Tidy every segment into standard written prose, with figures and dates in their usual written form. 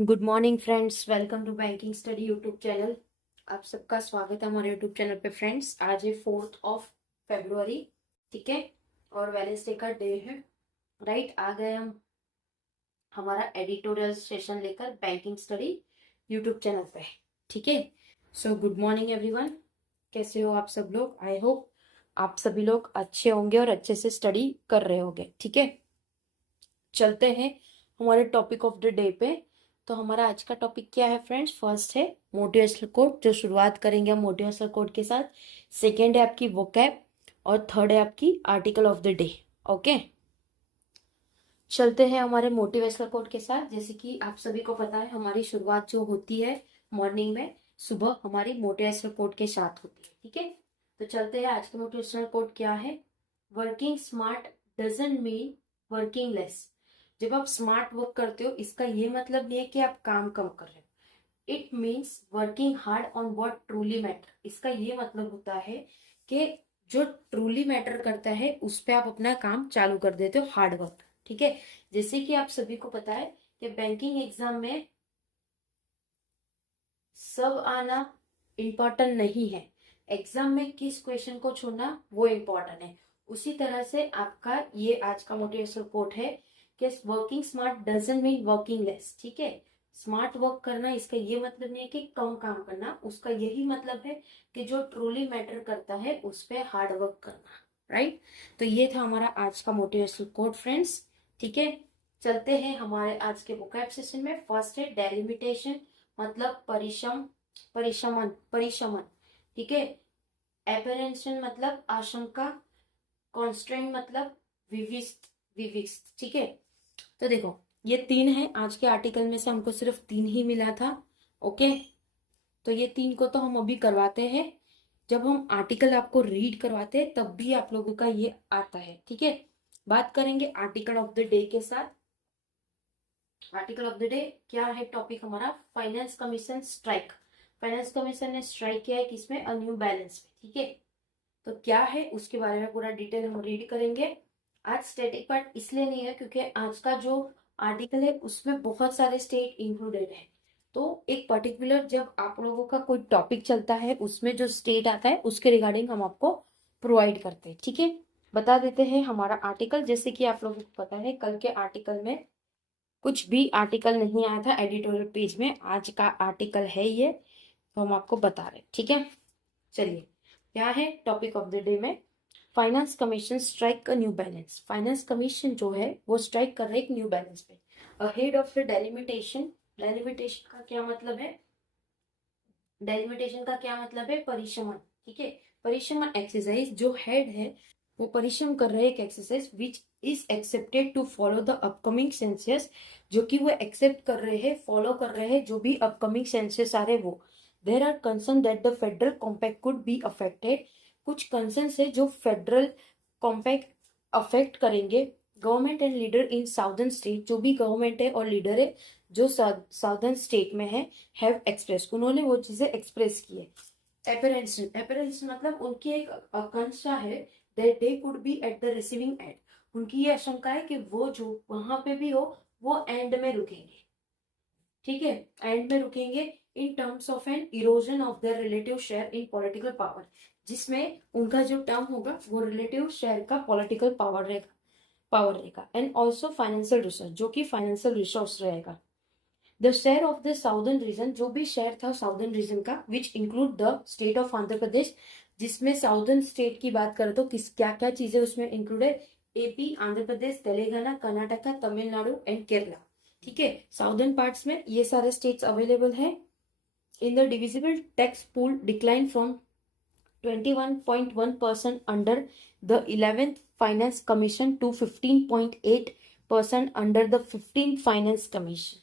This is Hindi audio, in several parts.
Good morning friends, welcome to banking study YouTube channel. आप सबका स्वागत है हमारे यूट्यूब चैनल पे। फ्रेंड्स, आज है 4 फरवरी, ठीक है, और वेडनेसडे का डे है। राइट, आ गए हम हमारा एडिटोरियल सेशन लेकर बैंकिंग स्टडी यूट्यूब चैनल पे, ठीक है। सो गुड मॉर्निंग एवरीवन, कैसे हो आप सब लोग? आई होप आप सभी लोग अच्छे होंगे और अच्छे से स्टडी कर रहे होंगे, ठीक है। चलते हैं हमारे टॉपिक ऑफ द डे पे। तो हमारा आज का टॉपिक क्या है फ्रेंड्स? फर्स्ट है मोटिवेशनल कोट, जो शुरुआत करेंगे हम मोटिवेशनल कोट के साथ। सेकेंड है आपकी वोकैब, और थर्ड है आपकी article of the day. Okay, चलते हैं हमारे मोटिवेशनल कोट के साथ। जैसे कि आप सभी को पता है, हमारी शुरुआत जो होती है मॉर्निंग में, सुबह हमारी मोटिवेशनल कोट के साथ होती है, ठीक है। तो चलते हैं, आज का मोटिवेशनल कोट क्या है? Working smart doesn't mean working less. जब आप स्मार्ट वर्क करते हो, इसका ये मतलब नहीं है कि आप काम कम कर रहे हो। It means working hard on what truly matter. इसका ये मतलब होता है कि जो ट्रूली मैटर करता है उस पर आप अपना काम चालू कर देते हो, हार्ड वर्क, ठीक है। जैसे कि आप सभी को पता है कि बैंकिंग एग्जाम में सब आना इम्पोर्टेंट नहीं है, एग्जाम में किस क्वेश्चन को चुनना वो इम्पोर्टेंट है। उसी तरह से आपका ये आज का मोटिवेशनल कोट है कि working smart doesn't mean working less, ठीक है। स्मार्ट वर्क करना, इसका ये मतलब नहीं है कि कम काम करना, उसका यही मतलब है कि जो ट्रूली मैटर करता है उस पर हार्ड वर्क करना। राइट, तो ये था हमारा आज का मोटिवेशनल कोट फ्रेंड्स, ठीक है। चलते हैं हमारे आज के वोकैब सेशन में। फर्स्ट है डेलिमिटेशन, मतलब परिश्रम, परिश्रमन, परिश्रमन, ठीक है। एपरेंशन मतलब आशंका, कॉन्स्ट्रेंट मतलब विविस्त, विविस्त, ठीक है। तो देखो, ये तीन है आज के आर्टिकल में से, हमको सिर्फ तीन ही मिला था। ओके, तो ये तीन को तो हम अभी करवाते हैं। जब हम आर्टिकल आपको रीड करवाते हैं तब भी आप लोगों का ये आता है, ठीक है। बात करेंगे आर्टिकल ऑफ द डे के साथ। आर्टिकल ऑफ द डे क्या है टॉपिक हमारा? Finance commission strike. Finance commission ने स्ट्राइक किया है किसमें? अ न्यू बैलेंस में, ठीक है। तो क्या है उसके बारे में पूरा डिटेल हम रीड करेंगे। आज स्टैटिक पार्ट इसलिए नहीं है क्योंकि आज का जो आर्टिकल है उसमें बहुत सारे स्टेट इंक्लूडेड है। तो एक पर्टिकुलर जब आप लोगों का कोई टॉपिक चलता है उसमें जो स्टेट आता है उसके रिगार्डिंग हम आपको प्रोवाइड करते हैं, ठीक है। बता देते हैं हमारा आर्टिकल। जैसे कि आप लोगों को पता है, कल के आर्टिकल में कुछ भी आर्टिकल नहीं आया था एडिटोरियल पेज में, आज का आर्टिकल है ये, तो हम आपको बता रहे हैं, ठीक है। चलिए, क्या है टॉपिक ऑफ द डे में? Finance commission strike a new balance. Finance commission जो है वो स्ट्राइक कर रहे हैं एक न्यू बैलेंस पे, ahead of the delimitation. Delimitation का क्या मतलब है? डेलिमिटेशन का क्या मतलब है? परिश्रमण, ठीक है। परिश्रमण एक्सरसाइज, जो हेड है वो परिश्रम कर रहे हैं एक exercise which is accepted to follow the upcoming census, जो कि वो एक्सेप्ट कर रहे हैं, फॉलो कर रहे हैं जो भी अपकमिंग सेंसस आ रहे वो। There are concern that the federal compact could be affected. कुछ कंसर्न है जो फेडरल कॉम्पैक्ट अफेक्ट करेंगे। Government and leader in southern state, जो भी गवर्नमेंट है और लीडर है जो साउदर्न स्टेट में है, हैव एक्सप्रेस, उन्होंने वो चीजें एक्सप्रेस की है। एपरेंशन, एपरेंशन मतलब उनकी एक आकांक्षा है that they could be at the receiving end. उनकी ये आशंका है कि वो जो वहां पे भी हो वो एंड में रुकेंगे, ठीक है, एंड में रुकेंगे। In terms of an erosion of their relative share in political power, जिसमें उनका जो टर्म होगा वो रिलेटिव शेयर का पॉलिटिकल पावर रहेगा एंड ऑल्सो फाइनेंशियल रिसोर्स, जो कि फाइनेंशियल रिसोर्स रहेगा। The share of the southern region, जो भी शेयर था साउदर्न रीजन का, which include the state of Andhra Pradesh, जिसमें साउदर्न स्टेट की बात करें तो किस क्या क्या चीजें उसमें इंक्लूड है? एपी, आंध्र प्रदेश, तेलंगाना, कर्नाटका, तमिलनाडु एंड केरला, ठीक है। साउदर्न पार्ट्स में ये सारे स्टेट्स अवेलेबल है। In the divisible tax pool decline from 21.1% under the 11th finance commission to 15.8% under the 15th finance commission,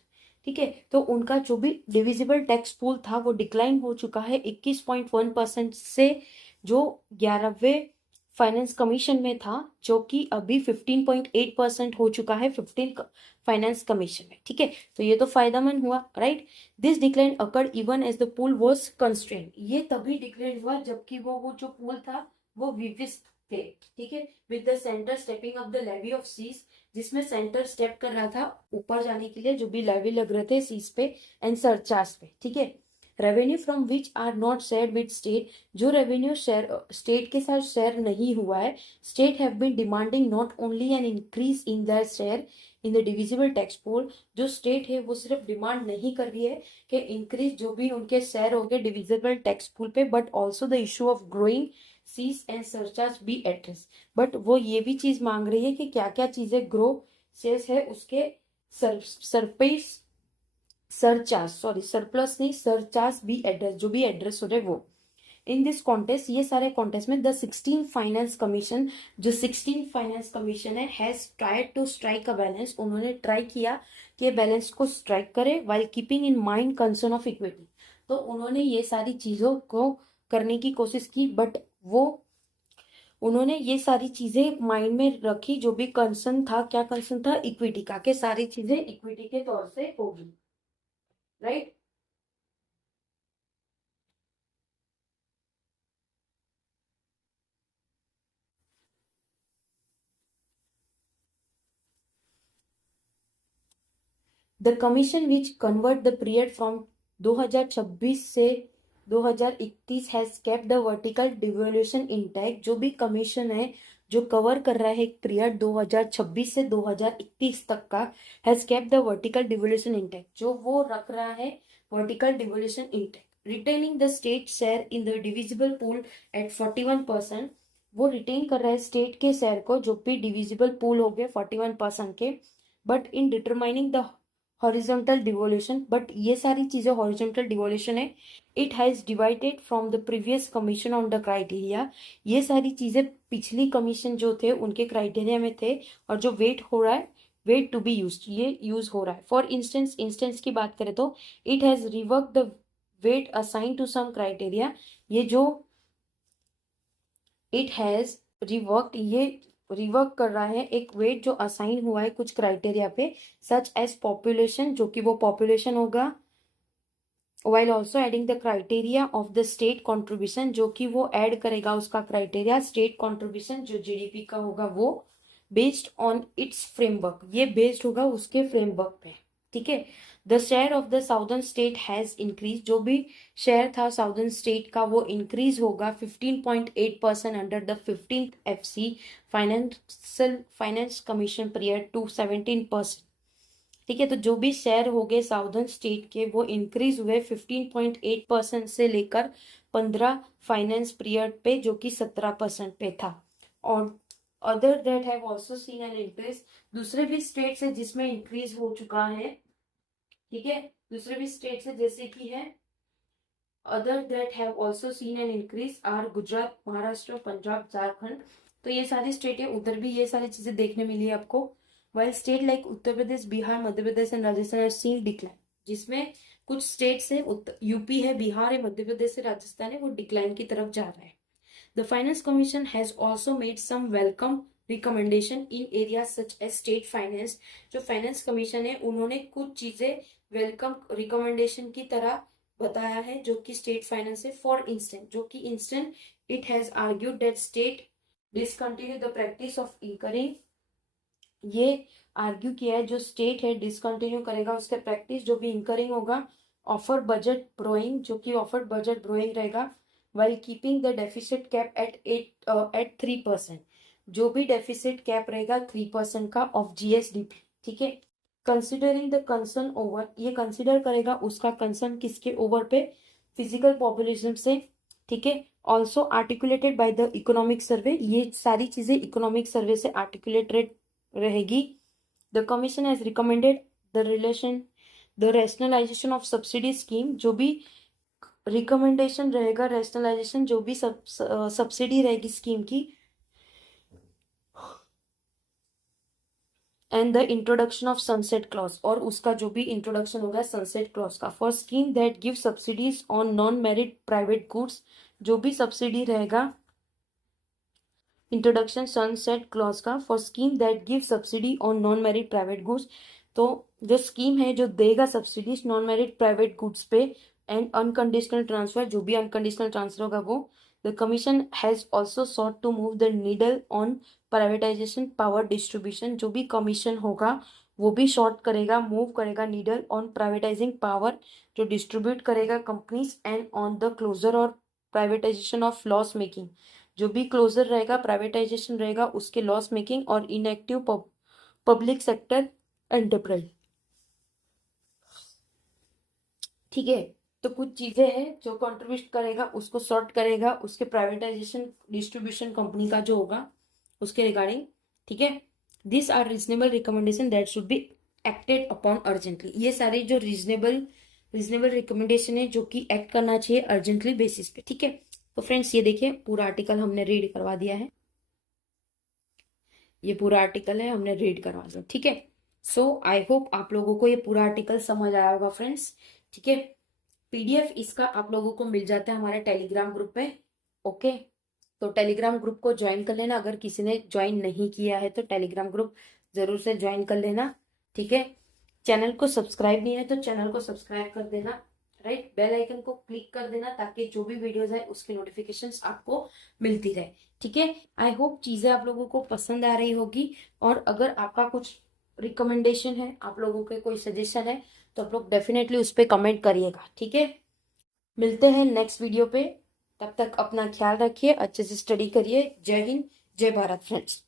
ठीक है। तो उनका जो भी डिविजिबल टैक्स पूल था वो डिक्लाइन हो चुका है 21.1% से, जो 11वें फाइनेंस कमीशन में था, जो कि अभी 15.8% हो चुका है 15 फाइनेंस कमीशन में, ठीक है। तो ये तो फायदेमंद हुआ, right. This decline occurred even as the pool was constraint. ये तभी डिक्लेयर हुआ जबकि वो जो पूल था वो विविस्त थे, ठीक है। With the centre stepping up the levy of cess, जिसमें सेंटर स्टेप कर रहा था ऊपर जाने के लिए, जो भी लेवी लग रहे थे सीज पे एंड सरचार्ज पे, ठीक है। Revenue from which are not share with state, जो रेवेन्यू शेयर स्टेट के साथ शेयर नहीं हुआ है, state have been demanding not only an increase in their share in the divisible tax pool, जो स्टेट है वो सिर्फ डिमांड नहीं कर रही है कि इंक्रीज जो भी उनके शेयर हो गए डिविजिबल टैक्स पूल पे, but also the issue of growing cess and surcharge be address. But वो ये भी चीज मांग रही है कि क्या क्या चीजें ग्रो सेस है उसके सरपेस सरचार्ज, सॉरी सरप्लस नहीं, सरचार्ज बी एड्रेस, जो भी एड्रेस हो रहे वो। इन दिस कॉन्टेस्ट, ये सारे कॉन्टेस्ट में द 16 फाइनेंस कमीशन, जो 16 फाइनेंस कमीशन है, has tried to strike a balance, उन्होंने ट्राई किया कि बैलेंस को स्ट्राइक करे while keeping in mind concern of equity. तो उन्होंने ये सारी चीजों को करने की कोशिश की, बट वो उन्होंने ये सारी चीजें माइंड में रखी, जो भी कंसर्न था, क्या कंसर्न था, इक्विटी का, कि सारी चीजें इक्विटी के तौर से होगी, right. The commission which convert the period from 2026 से 2031 has kept the vertical devolution intact, जो भी कमीशन है जो कवर कर रहा है एक पीरियड 2026 से 2031 तक का, has kept the vertical devolution intact, जो वो रख रहा है vertical devolution intact. Retaining the state share in the divisible pool at 41%, वो रिटेन कर रहा है स्टेट के शेयर को जो भी डिविजिबल पूल हो गए 41% के, but in determining the horizontal devolution, but ये सारी चीजें हॉरिजॉन्टल डिवोल्यूशन है, it has divided from the previous commission on the criteria, ये सारी चीजें पिछली कमीशन जो थे उनके क्राइटेरिया में थे, और जो वेट हो रहा है, वेट टू बी यूज, ये यूज हो रहा है। फॉर इंस्टेंस, इंस्टेंस की बात करें तो it has rework the weight assign to some criteria, ये जो इट हैज रिवर्क, ये रिवर्क कर रहा है एक वेट जो असाइन हुआ है कुछ क्राइटेरिया पे, सच एज पॉपुलेशन, जो कि वो पॉपुलेशन होगा, while also adding the criteria of the state contribution, जो कि वो ऐड करेगा उसका क्राइटेरिया स्टेट कंट्रीब्यूशन जो जीडीपी का होगा वो, बेस्ड ऑन इट्स फ्रेमवर्क, ये बेस्ड होगा उसके फ्रेमवर्क पे, ठीक है। The share of the southern state has increase, जो भी शेयर था साउदर्न स्टेट का वो इंक्रीज होगा 15.8% under the 15th FC finance commission period to 17%, ठीक है। तो जो भी शेयर हो गए साउदर्न स्टेट के वो इंक्रीज हुए 15.8% से लेकर 15 फाइनेंस पीरियड पे, जो कि 17% पे था। और other that have also seen an increase, दूसरे भी स्टेट से जिसमें इंक्रीज हो चुका है, ठीक है, दूसरे भी स्टेट से जैसे कि है, other that have also seen an increase are Gujarat, Maharashtra, Punjab, Jharkhand. तो ये सारी स्टेट है, उधर भी ये सारी चीजें देखने मिली है आपको। While state like Uttar Pradesh, Bihar, Madhya Pradesh and Rajasthan are seen decline, जिसमें कुछ स्टेट्स है, यूपी है, बिहार है, मध्य प्रदेश है, राजस्थान है, वो डिक्लाइन की तरफ जा रहा है। The finance commission has also made some welcome recommendation in area such as state finance, जो फाइनेंस कमीशन है उन्होंने कुछ चीजें वेलकम रिकमेंडेशन की तरह बताया है जो कि स्टेट फाइनेंस है। फॉर इंस्टेंट, जो कि instant it has argued that state discontinue the practice of incurring, ये आर्ग्यू किया है जो स्टेट है डिसकंटिन्यू करेगा उसके प्रैक्टिस जो भी इंकरिंग होगा ऑफर बजट ब्रोइंग, जो कि ऑफर बजट ब्रोइंग रहेगा, while keeping the deficit cap at 3%, जो भी डेफिसिट कैप रहेगा 3% का ऑफ जीएसडीपी, ठीक है। कंसिडरिंग द कंसर्न ओवर, ये कंसिडर करेगा उसका कंसर्न किसके ओवर पे, फिजिकल पॉपुलेशन से, ठीक है। Also articulated by the economic survey, ये सारी चीजें इकोनॉमिक सर्वे से आर्टिकुलेटेड रहेगी। The commission has recommended the rationalisation of subsidy scheme, जो भी रिकमेंडेशन रहेगा रेशनलाइजेशन, जो भी सब्सिडी रहेगी स्कीम की, and the introduction of sunset clause, और उसका जो भी इंट्रोडक्शन होगा सनसेट क्लॉज का, for scheme that give subsidies on non merit private goods, जो भी सब्सिडी रहेगा, इंट्रोडक्शन सनसेट क्लॉज का, for scheme that give subsidy on non merit private goods, तो जो स्कीम है जो देगा subsidies non merit private goods पे, एंड अनकंडीशनल ट्रांसफर, जो भी अनकंडीशनल ट्रांसफर होगा वो। The commission has also sought to move the needle on privatisation, power distribution, जो भी कमीशन होगा वो भी शॉर्ट करेगा, मूव करेगा नीडल ऑन प्राइवेटाइजिंग पावर, जो डिस्ट्रीब्यूट करेगा companies, and on the closure और प्राइवेटाइजेशन ऑफ लॉस मेकिंग, जो भी क्लोजर रहेगा, प्राइवेटाइजेशन रहेगा, उसके लॉस मेकिंग और इनएक्टिव पब्लिक सेक्टर एंटरप्राइज। ठीक है, तो कुछ चीजें हैं जो कंट्रीब्यूट करेगा उसको सॉर्ट करेगा, उसके प्राइवेटाइजेशन डिस्ट्रीब्यूशन कंपनी का जो होगा उसके रिगार्डिंग। ठीक है, this are reasonable recommendation that should be acted upon urgently. ये सारे जो रीजनेबल रिकमेंडेशन है जो कि एक्ट करना चाहिए अर्जेंटली बेसिस पे। ठीक है, तो फ्रेंड्स ये देखिए पूरा आर्टिकल हमने रीड करवा दिया है, ये पूरा आर्टिकल है हमने रीड करवा दिया। ठीक है, सो आई होप आप लोगों को ये पूरा आर्टिकल समझ आया होगा फ्रेंड्स। ठीक है, पीडीएफ इसका आप लोगों को मिल जाता है हमारे टेलीग्राम ग्रुप पे। ओके, तो टेलीग्राम ग्रुप को ज्वाइन कर लेना, अगर किसी ने ज्वाइन नहीं किया है तो टेलीग्राम ग्रुप जरूर से ज्वाइन कर लेना। ठीक है, चैनल को सब्सक्राइब नहीं है तो चैनल को सब्सक्राइब कर देना, राइट, बेल आइकन को क्लिक कर देना ताकि जो भी वीडियोस है उसकी नोटिफिकेशंस आपको मिलती रहे। ठीक है, आई होप चीजें आप लोगों को पसंद आ रही होगी, और अगर आपका कुछ रिकमेंडेशन है, आप लोगों के कोई सजेशन है, तो आप लोग डेफिनेटली उस पर कमेंट करिएगा। ठीक है, मिलते हैं नेक्स्ट वीडियो पे, तब तक अपना ख्याल रखिए, अच्छे से स्टडी करिए। जय हिंद, जय भारत फ्रेंड्स।